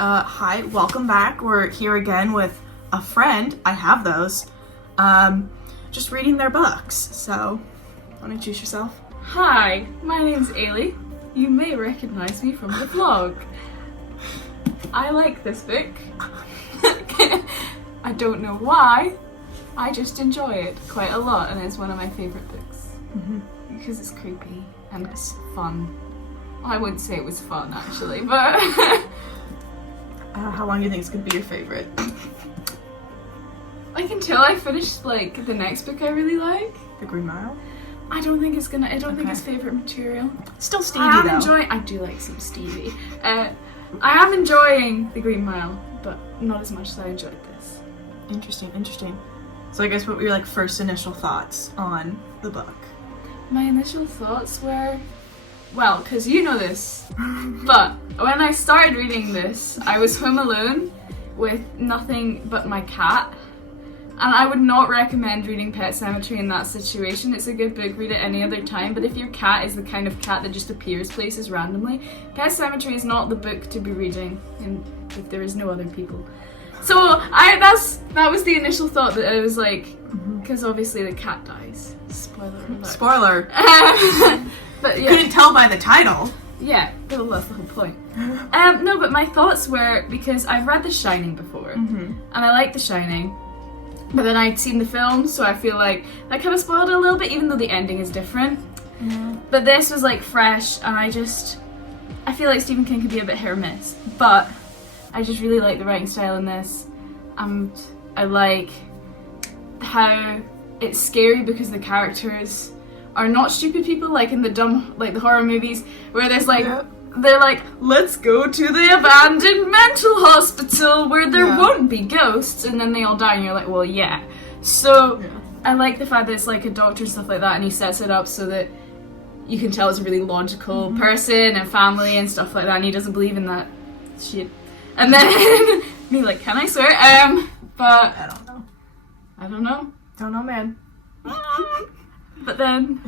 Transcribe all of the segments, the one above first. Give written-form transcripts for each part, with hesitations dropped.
Hi, welcome back. We're here again with a friend. I have those. Just reading their books. So, want to introduce yourself? Hi, my name's Eilidh. You may recognize me from the vlog. I like this book. I don't know why. I just enjoy it quite a lot, and it's one of my favourite books. Because it's creepy and it's fun. I wouldn't say it was fun actually, but How long do you think it's gonna be your favorite? like until I finish like the next book I really like. The Green Mile? I don't think it's favourite material. Still Stevie though. I do like some Stevie. I am enjoying The Green Mile, but not as much as I enjoyed this. Interesting. So I guess what were your like first initial thoughts on the book? My initial thoughts were, well, because you know this, but when I started reading this, I was home alone with nothing but my cat. And I would not recommend reading Pet Sematary in that situation. It's a good book, read it any other time, but if your cat is the kind of cat that just appears places randomly, Pet Sematary is not the book to be reading if there is no other people. So that was the initial thought, that I was like, because obviously the cat dies. Spoiler alert. Spoiler. But yeah. Couldn't tell by the title. Yeah, well, that's the whole point. No, but my thoughts were, because I've read The Shining before, and I like The Shining, but then I'd seen the film, so I feel like that kind of spoiled it a little bit, even though the ending is different. But this was like fresh, and I feel like Stephen King could be a bit hit or miss, but I just really like the writing style in this. I like how it's scary because the characters are not stupid people like in the horror movies where there's like they're like, let's go to the abandoned mental hospital where there won't be ghosts, and then they all die and you're like, well, yeah. So I like the fact that it's like a doctor and stuff like that, and he sets it up so that you can tell it's a really logical person and family and stuff like that, and he doesn't believe in that shit. And then me like, can I swear? But I don't know. Don't know, man. But then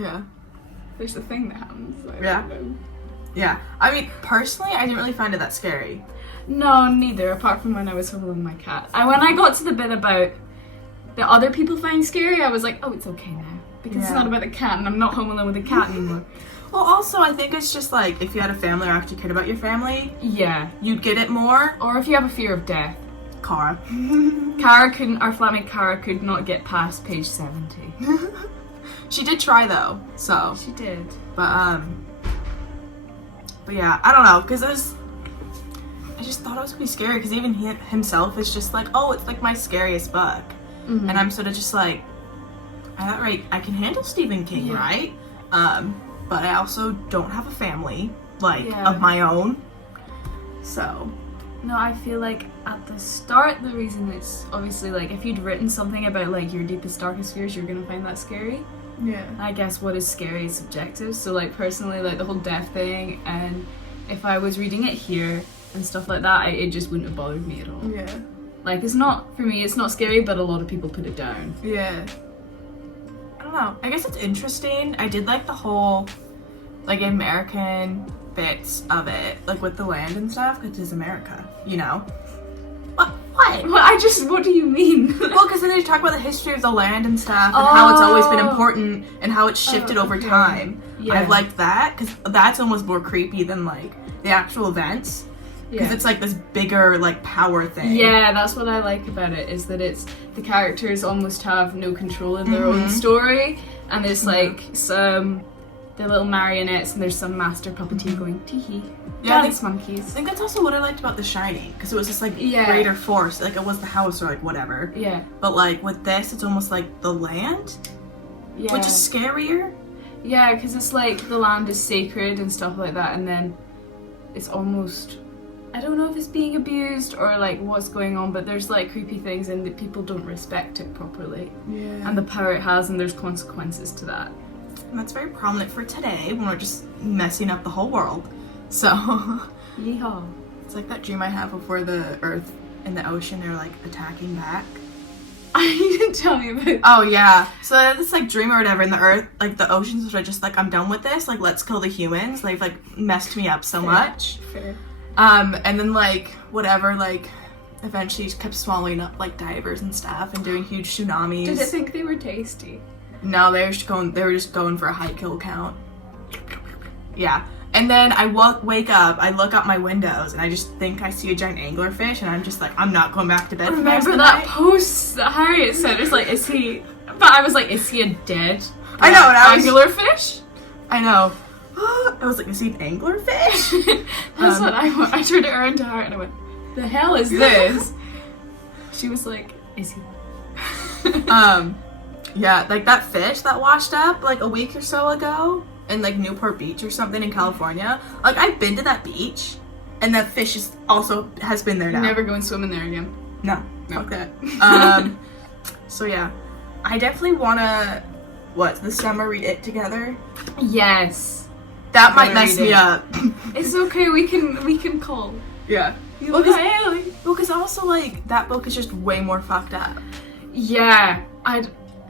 there's the thing that happens. So I don't know. Yeah. I mean, personally, I didn't really find it that scary. No, neither, apart from when I was home alone with my cat. When I got to the bit about the other people find scary, I was like, oh, it's okay now. Because it's not about the cat, and I'm not home alone with the cat anymore. Well, also, I think it's just like, if you had a family or actually cared about your family, you'd get it more. Or if you have a fear of death. Cara. Our flatmate Cara could not get past page 70. She did try though, so. She did. But yeah, I don't know, because I just thought it was pretty scary, because even he himself is just like, oh, it's like my scariest book. And I'm sort of just like, I can handle Stephen King, right? But I also don't have a family, of my own. So. No, I feel like at the start, the reason it's obviously like, if you'd written something about like your deepest, darkest fears, you're gonna find that scary. Yeah. I guess what is scary is subjective. So like personally, like the whole death thing, and if I was reading it here and stuff like that, it just wouldn't have bothered me at all. Yeah. Like it's not, for me, it's not scary, but a lot of people put it down. Yeah. I don't know. I guess it's interesting. I did like the whole, like, American bits of it, like with the land and stuff, because it's America, you know? What? Well, what do you mean? Well, because then they talk about the history of the land and stuff, and how it's always been important, and how it's shifted over time. Yeah. I liked that, because that's almost more creepy than, like, the actual events. Because it's, like, this bigger, like, power thing. Yeah, that's what I like about it, is that it's, the characters almost have no control in their own story, and there's, like, the little marionettes, and there's some master puppeteer going, tee-hee. Yeah, dance monkeys. I think that's also what I liked about The Shining, because it was this, like, greater force. Like, it was the house or, like, whatever. Yeah. But, like, with this, it's almost like the land, which is scarier. Yeah, because it's like the land is sacred and stuff like that, and then it's almost, I don't know if it's being abused or, like, what's going on, but there's, like, creepy things and that people don't respect it properly. Yeah. And the power it has, and there's consequences to that. And that's very prominent for today, when we're just messing up the whole world. So, yeehaw. It's like that dream I have of where the Earth and the ocean are, like, attacking back. You didn't tell me about that. Oh, yeah. So I had this, like, dream or whatever, and the Earth, like, the oceans are just like, I'm done with this, like, let's kill the humans. They've, like, messed me up so much. Fair. And then like whatever, like eventually just kept swallowing up like divers and stuff and doing huge tsunamis. Did it think they were tasty? No, they were just going for a high kill count. Yeah. And then I wake up, I look out my windows, and I just think I see a giant anglerfish, and I'm just like, I'm not going back to bed for the rest of Remember the that night. post that Harriet said? It's like, is he... But I was like, is he a dead I know, and I was... anglerfish? I know. I was like, is he an anglerfish? That's what I turned it around to her, and I went, the hell is this? She was like, is he... Yeah, like that fish that washed up like a week or so ago in like Newport Beach or something in California. Like I've been to that beach, and that fish has been there now. Never going swimming there again. No, fuck that. So yeah, I definitely wanna this summer read it together. Yes. That might mess me up. It's okay. We can call. Yeah. Well, because also like that book is just way more fucked up. Yeah.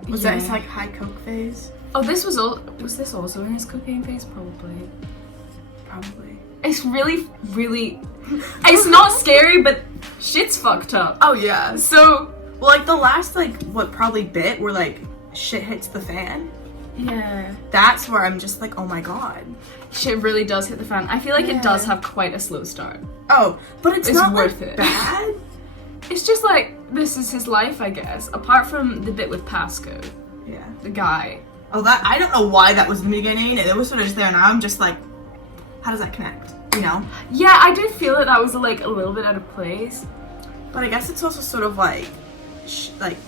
Was that his like high coke phase? Oh, was this also in his cocaine phase? Probably. It's really, really. It's not scary, but shit's fucked up. Oh yeah. So, well, like the last probably bit where like shit hits the fan. Yeah. That's where I'm just like, oh my god. Shit really does hit the fan. I feel like it does have quite a slow start. Oh, but it's not worth like it. Bad. It's just like, this is his life, I guess. Apart from the bit with Pasco. Yeah. The guy. Oh, that, I don't know why that was in the beginning, and it was sort of just there, and now I'm just like, how does that connect, you know? Yeah, I did feel that was like a little bit out of place. But I guess it's also sort of like,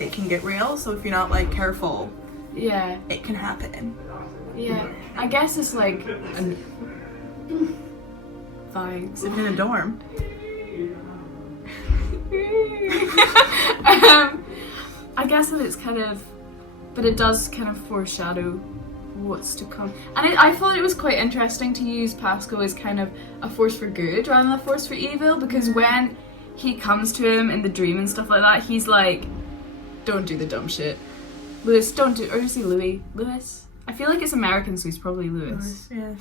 it can get real, so if you're not like careful, yeah, it can happen. Yeah, I guess it's like, vibes. Living in a dorm. I guess that it's kind of, but it does kind of foreshadow what's to come. And I thought it was quite interesting to use Pascal as kind of a force for good rather than a force for evil, because when he comes to him in the dream and stuff like that, he's like, don't do the dumb shit. Lewis, don't do, or is he Louis? Lewis? I feel like it's American, so he's probably Lewis. Yeah.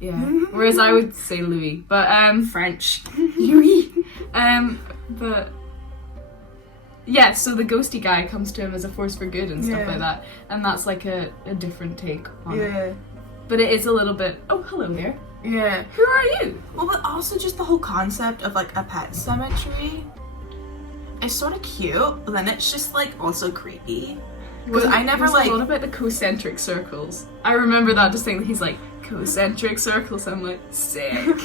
Yeah. Whereas I would say Louis, but French. Louis. But yeah, so the ghosty guy comes to him as a force for good and stuff like that, and that's like a different take on it. But it is a little bit, oh, hello there. Yeah. Who are you? Well, but also just the whole concept of like a pet cemetery is sort of cute, but then it's just like also creepy. Because I never like. A lot about the concentric circles. I remember that distinctly. He's like, concentric circles. I'm like, sick.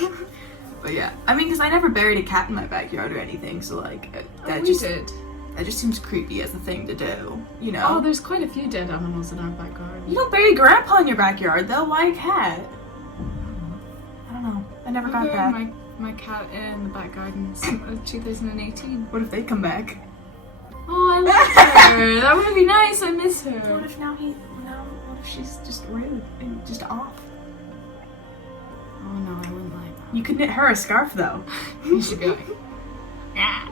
But yeah, I mean, because I never buried a cat in my backyard or anything, so like that just seems creepy as a thing to do, you know? Oh, there's quite a few dead animals in our back garden. You don't bury Grandpa in your backyard though. Why a cat? I don't know. I never got that. My cat in the back garden of 2018. What if they come back? Oh, I love her. That would be nice. I miss her. What if what if she's just rude and just off? Oh no, I wouldn't like that. You could knit her a scarf though. You should go. Yeah.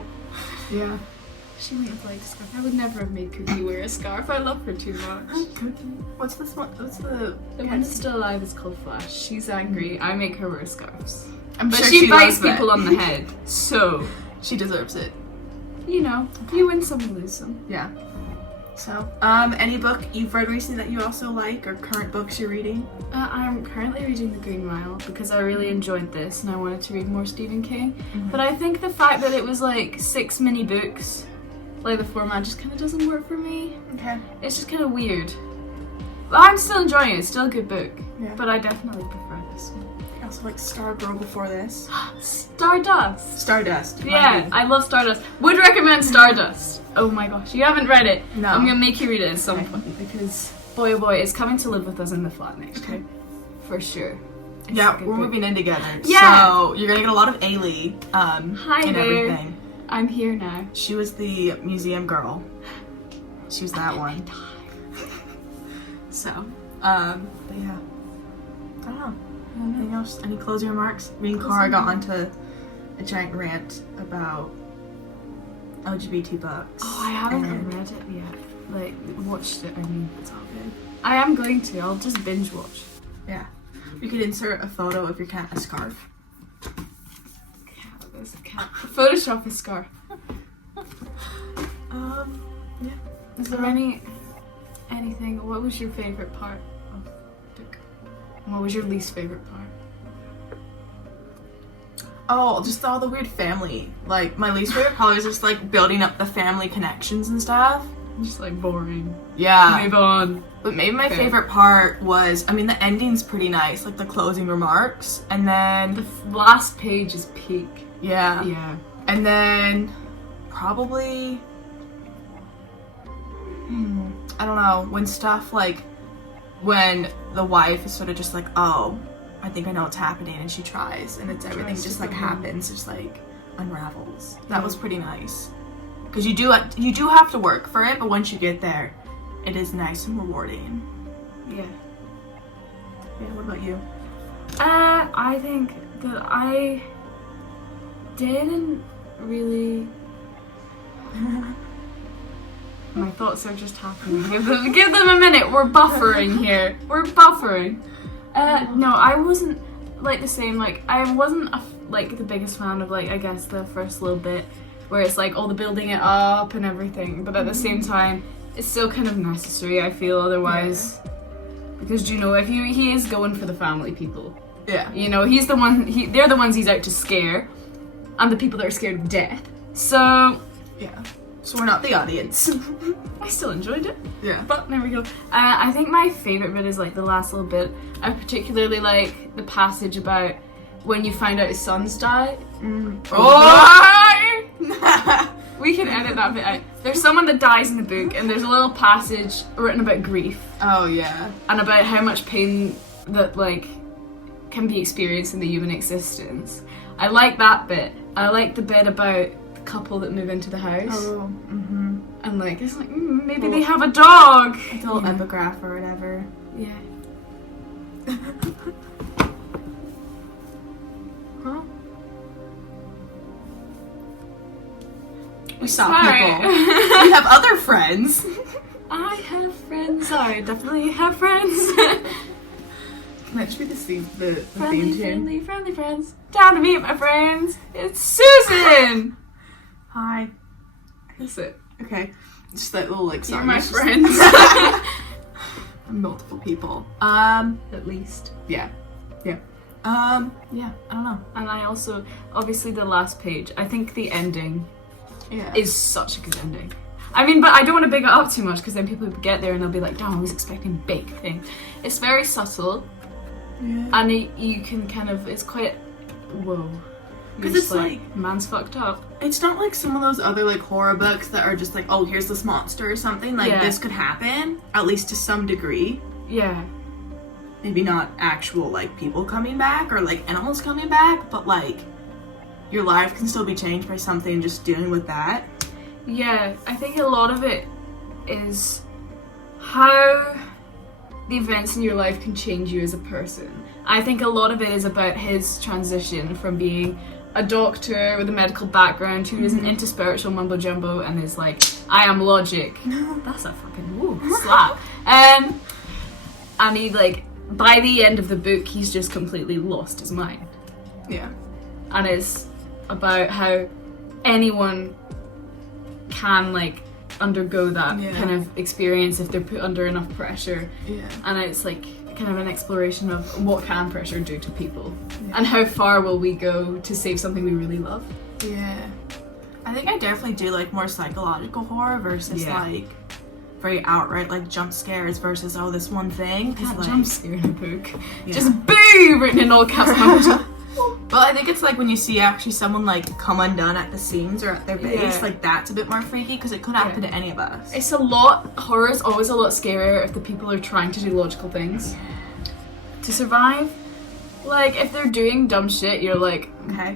She wouldn't have liked a scarf. I would never have made Cookie wear a scarf. I love her too much. Cookie. What's this one? What's the one that's still alive is called Flash. She's angry. I make her wear scarves. I'm but sure she bites loves it. people on the head, so she deserves it. You know, you win some, you lose some. Yeah. So, any book you've read recently that you also like, or current books you're reading? I'm currently reading The Green Mile because I really enjoyed this and I wanted to read more Stephen King. But I think the fact that it was like 6 mini books, like the format just kind of doesn't work for me. Okay. It's just kind of weird. But I'm still enjoying it. It's still a good book. Yeah. But I definitely prefer this one. I also like Stargirl before this. Stardust. Stardust. Yeah, I love Stardust. Would recommend Stardust. Oh my gosh, you haven't read it. No. I'm gonna make you read it at some point because boy oh boy, it's coming to live with us in the flat next year. For sure. It's we're moving in together. Yeah. So you're gonna get a lot of Eilidh Hi and there. everything. I'm here now. She was the museum girl. She was that one. So, but yeah. I don't know. Anything else? Any closing remarks? Me and Clara got onto a giant rant about LGBT books. Oh, I haven't read it yet. Like, watched it, I mean, it's all good. I am going to. I'll just binge watch. Yeah. You could insert a photo of your cat in a scarf. It's a cat. Photoshop is scarf. Yeah. Is there anything? What was your favorite part of the book? And what was your least favorite part? Oh, just all the weird family. Like, my least favorite part was just, like, building up the family connections and stuff. Just, like, boring. Yeah. Move on. But maybe my favorite part was, I mean, the ending's pretty nice, like the closing remarks, and then... The last page is peak. Yeah. Yeah. And then, probably... I don't know, when stuff, like, when the wife is sort of just like, oh, I think I know what's happening, and she tries, and it's everything just, like, happens, just, like, unravels. That was pretty nice. Because you do have to work for it, but once you get there, it is nice and rewarding. Yeah. Yeah, what about you? I think that I didn't really... My thoughts are just happening. Give them a minute. We're buffering here. We're buffering. No, I wasn't like the same. Like I wasn't like the biggest fan of like I guess the first little bit where it's like all the building it up and everything. But at the same time, it's still kind of necessary. I feel otherwise, because you know if he is going for the family people. Yeah. You know he's the one. They're the ones he's out to scare, and the people that are scared of death. So yeah. So we're not the audience. I still enjoyed it. Yeah. But there we go. I think my favourite bit is like the last little bit. I particularly like the passage about when you find out his sons died. Oh! We can edit that bit out. There's someone that dies in the book and there's a little passage written about grief. Oh yeah. And about how much pain that like can be experienced in the human existence. I like that bit. I like the bit about couple that move into the house. Oh, and like it's like maybe they have a dog. It's a little epigraph or whatever. Yeah. Huh? We saw Sorry. people. We have other friends. I have friends. I definitely have friends. Can that just be the theme tune? Friendly friends. Down to meet my friends. It's Susan. Hi. That's it. Okay. Just that little like song. You're my friends. Multiple people. At least. Yeah. Yeah. Yeah, I don't know. And I also obviously the last page. I think the ending is such a good ending. I mean, but I don't want to big it up too much because then people get there and they'll be like, damn, I was expecting big thing. It's very subtle. Yeah. And you can kind of it's quite whoa. Because it's like man's fucked up. It's not like some of those other like horror books that are just like, oh, here's this monster or something. Like this could happen, at least to some degree. Yeah. Maybe not actual like people coming back or like animals coming back, but like your life can still be changed by something just dealing with that. Yeah, I think a lot of it is how the events in your life can change you as a person. I think a lot of it is about his transition from being a doctor with a medical background who isn't into spiritual mumbo jumbo and is like, I am logic. That's a fucking slap. And he like, by the end of the book, he's just completely lost his mind. Yeah. And it's about how anyone can like undergo that kind of experience if they're put under enough pressure. Yeah. And it's like kind of an exploration of what can pressure do to people and how far will we go to save something we really love. Yeah. I think I definitely do like more psychological horror versus like very outright like jump scares versus this one thing. That like, jump scare in a book. Just boo written in all caps. Well, I think it's like when you see actually someone like come undone at the seams or at their base, like that's a bit more freaky because it could happen to any of us. It's horror is always a lot scarier if the people are trying to do logical things to survive. Like if they're doing dumb shit, you're like,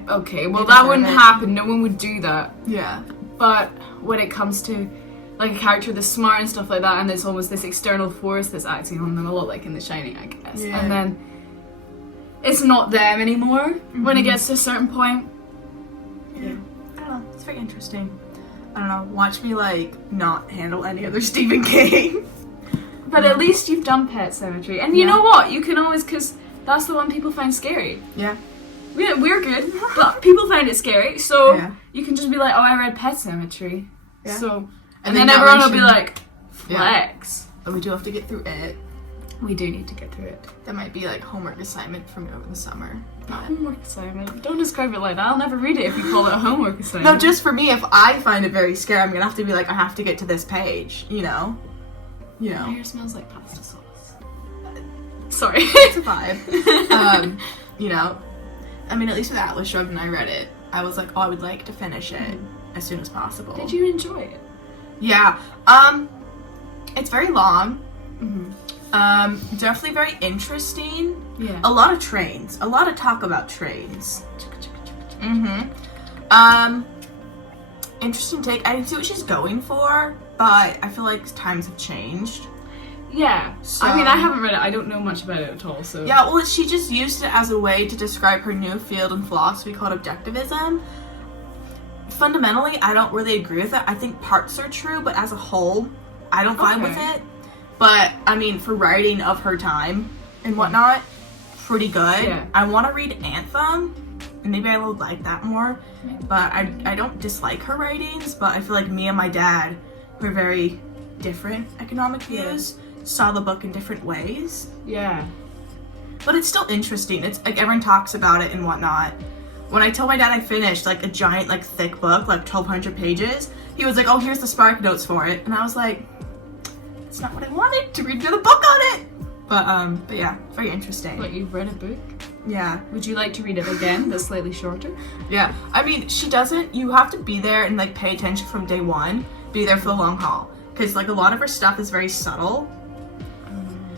okay, well that wouldn't happen. No one would do that. Yeah. But when it comes to like a character that's smart and stuff like that, and there's almost this external force that's acting on them, a lot like in The Shining, I guess. Yeah. And then it's not them anymore when it gets to a certain point. Yeah. I don't know. It's very interesting. I don't know. Watch me like not handle any other Stephen King. But at least you've done Pet Sematary. And you know what? You can always, because that's the one people find scary. Yeah. we're good, but people find it scary, so Yeah. you can just be like, oh, I read Pet Sematary. Yeah. So, And then then everyone will be narration- like, flex. But we do have to get through it. We do need to get through it. That might be like homework assignment for me over the summer. But... Homework assignment. Don't describe it like that. I'll never read it if you call it a homework assignment. No, just for me, if I find it very scary, I'm gonna have to be like, I have to get to this page, you know? You My know. hair smells like pasta sauce. Sorry. It's a vibe. You know? I mean, at least with Atlas Shrugged, when I read it, I was like, oh, I would like to finish it as soon as possible. Did you enjoy it? Yeah. It's very long. Mm-hmm. Definitely very interesting. Yeah. A lot of trains. A lot of talk about trains. Interesting take. I can see what she's going for, but I feel like times have changed. Yeah. So, I mean, I haven't read it. I don't know much about it at all, so... Yeah, well, she just used it as a way to describe her new field in philosophy called objectivism. Fundamentally, I don't really agree with it. I think parts are true, but as a whole, I don't vibe with it. But, I mean, for writing of her time and whatnot, pretty good. Yeah. I want to read Anthem, and maybe I would like that more. But I don't dislike her writings, but I feel like me and my dad were very different economic views, saw the book in different ways. Yeah. But it's still interesting. It's like everyone talks about it and whatnot. When I told my dad I finished like a giant, like thick book, like 1,200 pages, he was like, oh, here's the spark notes for it. And I was like, it's not what I wanted to read the book on it. But yeah, very interesting. Like, you've read a book? Yeah. Would you like to read it again, but slightly shorter? Yeah. I mean, she doesn't, you have to be there and like pay attention from day one, be there for the long haul. Because like a lot of her stuff is very subtle.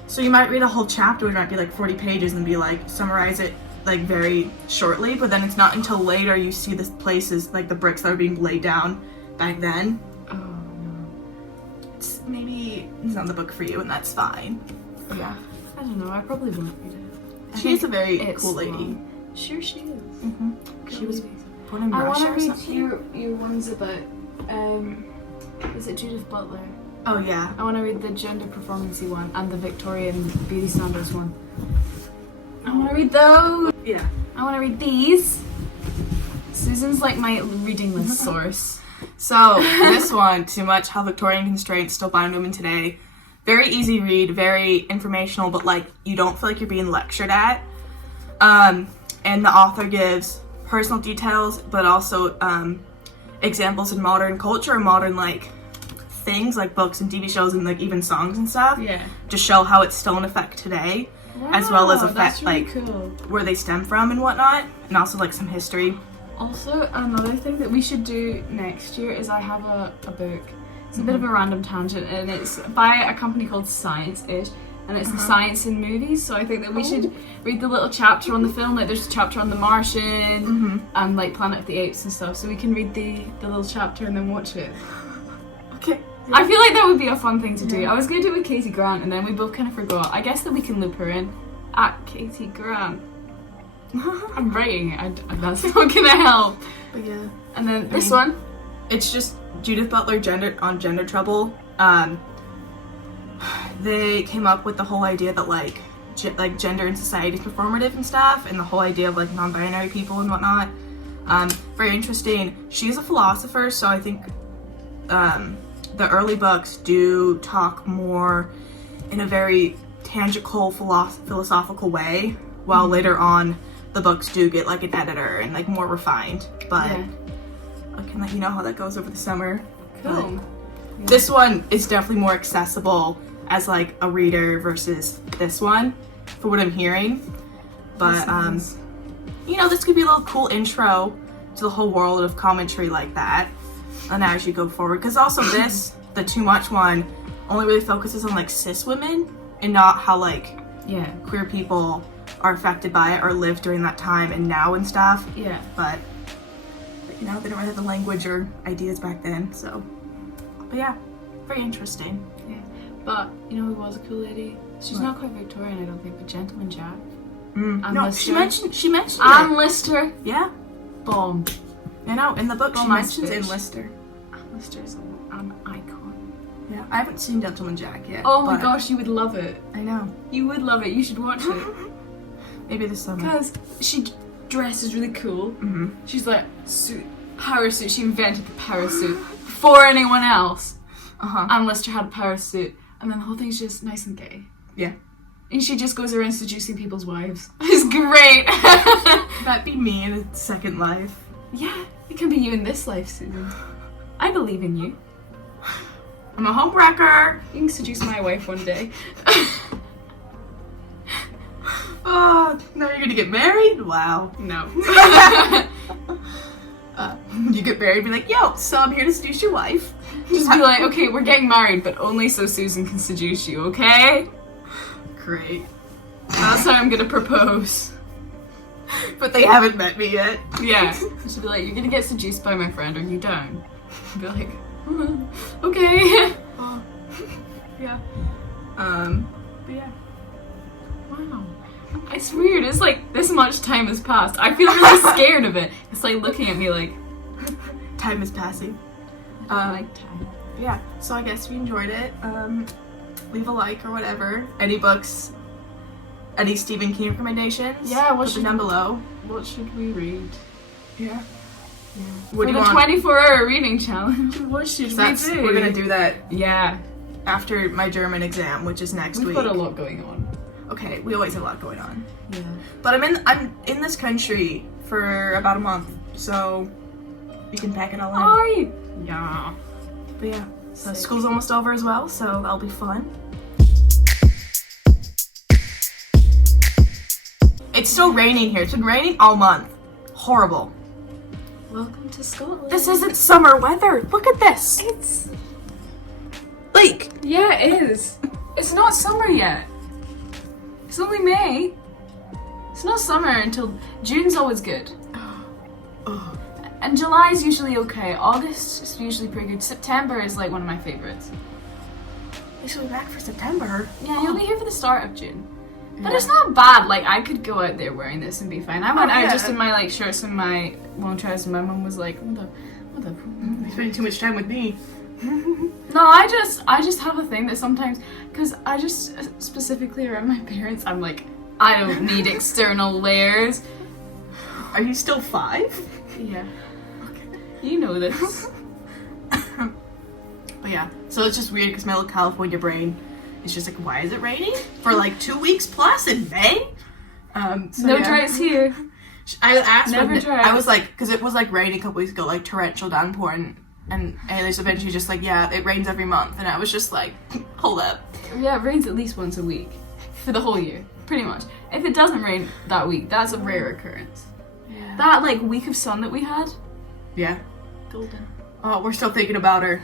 So you might read a whole chapter, which might be like 40 pages and be like, summarize it like very shortly, but then it's not until later you see the places, like the bricks that were being laid down back then. Oh, no. Maybe it's not the book for you, and that's fine. Yeah. I don't know, I probably won't read it. She is a very It's cool lady. long. Sure she is. Mm-hmm. She was born in I Russia want or to read something. your ones about, is it Judith Butler? Oh, yeah. I want to read the gender performancy one and the Victorian beauty standards one. I want to read those. Yeah. I want to read these. Susan's like my reading list source. So, this one, Too Much, How Victorian Constraints Still Bind Women Today. Very easy read, very informational, but like, you don't feel like you're being lectured at. And the author gives personal details, but also examples in modern culture, modern like things like books and TV shows and like even songs and stuff. Yeah. To show how it's still in effect today, as well as effect really like cool. where they stem from and whatnot, and also like some history. Also, another thing that we should do next year is I have a book. It's a bit of a random tangent, and it's by a company called Science-ish, and it's the science in movies. So I think that we should read the little chapter on the film. Like there's a chapter on The Martian and like Planet of the Apes and stuff. So we can read the little chapter and then watch it. Okay. I feel like that would be a fun thing to do. I was going to do it with Katie Grant, and then we both kind of forgot. I guess that we can loop her in at Katie Grant. I'm writing it. That's not going to help. But yeah. And then this one. It's just Judith Butler gender trouble. They came up with the whole idea that like gender in society is performative and stuff, and the whole idea of like non-binary people and whatnot. Very interesting. She's a philosopher, so I think the early books do talk more in a very tangible philosophical way, while later on the books do get like an editor and like more refined. But I can let you know how that goes over the summer. Cool. This one is definitely more accessible as like a reader versus this one, for what I'm hearing. But you know, this could be a little cool intro to the whole world of commentary like that, and as you go forward, because also this, the Too Much one, only really focuses on like cis women and not how like queer people are affected by it or live during that time and now and stuff. Yeah. But you know, they don't really have the language or ideas back then, so. But yeah, very interesting. Yeah. But you know who was a cool lady? She's not quite Victorian, I don't think, but Gentleman Jack. No, Lister. she mentioned Anne it. Lister. Yeah. Bomb. I know, in the book she Bomb mentions bitch. in Lister. Anne Lister's an icon. Yeah, I haven't seen Gentleman Jack yet. Oh my but gosh, you would love it. I know. You would love it. You should watch it. Maybe this summer. Because dress is really cool. Mm-hmm. She's like, parasuit. She invented the parasuit before anyone else. And Lister had a parasuit. And then the whole thing's just nice and gay. Yeah. And she just goes around seducing people's wives. It's great. That'd be me in a second life. Yeah, it can be you in this life, Susan. I believe in you. I'm a homewrecker. You can seduce my wife one day. Oh, now you're gonna get married? Wow. No. You get married and be like, yo, so I'm here to seduce your wife. Just be like, okay, we're getting married, but only so Susan can seduce you, okay? Great. That's how I'm gonna propose. But they haven't met me yet. Yeah. She'll be like, you're gonna get seduced by my friend, are you down? I'll be like, okay. Yeah. But yeah. Wow. It's weird, it's like this much time has passed. I feel really scared of it. It's like looking at me like... Time is passing. I like time. Yeah, so I guess if you enjoyed it, leave a like or whatever. Any books, any Stephen King recommendations? Yeah, put them down below. What should we read? Yeah. For the 24-hour reading challenge, what should we do? We're gonna do that Yeah. after my German exam, which is next week. We've got a lot going on. Okay, we always have a lot going on. Yeah. But I'm in this country for about a month, so we can pack it all in. Are you? Yeah. But yeah, so school's almost over as well, so that'll be fun. It's still raining here. It's been raining all month. Horrible. Welcome to Scotland. This isn't summer weather. Look at this. It's... Like... Yeah, it is. It's not summer yet. It's only May. It's not summer until... June's always good. Oh. And July's usually okay. August is usually pretty good. September is like one of my favorites. We should be back for September. Yeah, you'll be here for the start of June. But it's not bad. Like, I could go out there wearing this and be fine. I went out just in my like shirts and my long trousers, and my mum was like, what the You're spending too much time with me. No, I just have a thing that sometimes, because I just, specifically around my parents, I'm like, I don't need external layers. Are you still 5? Yeah. Okay. You know this. But yeah, so it's just weird because my little California brain is just like, why is it raining? For like 2 weeks plus in May? So no dries here. I asked Never dries. I was like, because it was like raining a couple weeks ago, like torrential downpour, and Eilidh eventually just like, yeah, it rains every month, and I was just like, hold up. Yeah, it rains at least once a week for the whole year, pretty much. If it doesn't rain that week, that's a rare occurrence. Yeah. That like week of sun that we had, Yeah. golden. Oh, we're still thinking about her.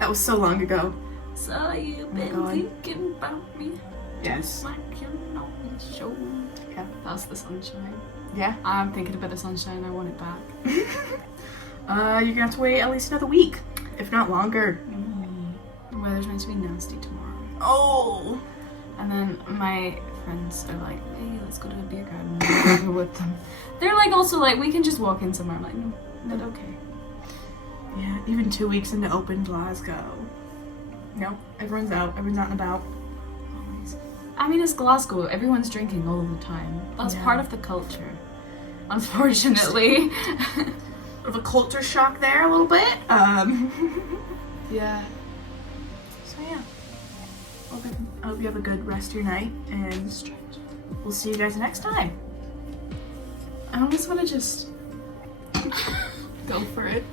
That was so long ago. So you've been God. thinking about me. Yes. Like you know it should. Yeah. That's the sunshine. Yeah. I'm thinking about the sunshine. I want it back. You're gonna have to wait at least another week, if not longer. The weather's meant to be nasty tomorrow. Oh. And then my friends are like, hey, let's go to a beer garden. And go with them. They're like also like, we can just walk in somewhere. I'm like, no, not okay. Yeah, even 2 weeks into open Glasgow. No, everyone's out. Everyone's out and about. Always. I mean, it's Glasgow. Everyone's drinking all the time. That's Yeah. part of the culture. Unfortunately. Of a culture shock there a little bit. Yeah. So yeah. I hope you have a good rest of your night, and we'll see you guys next time. I almost want to just go for it.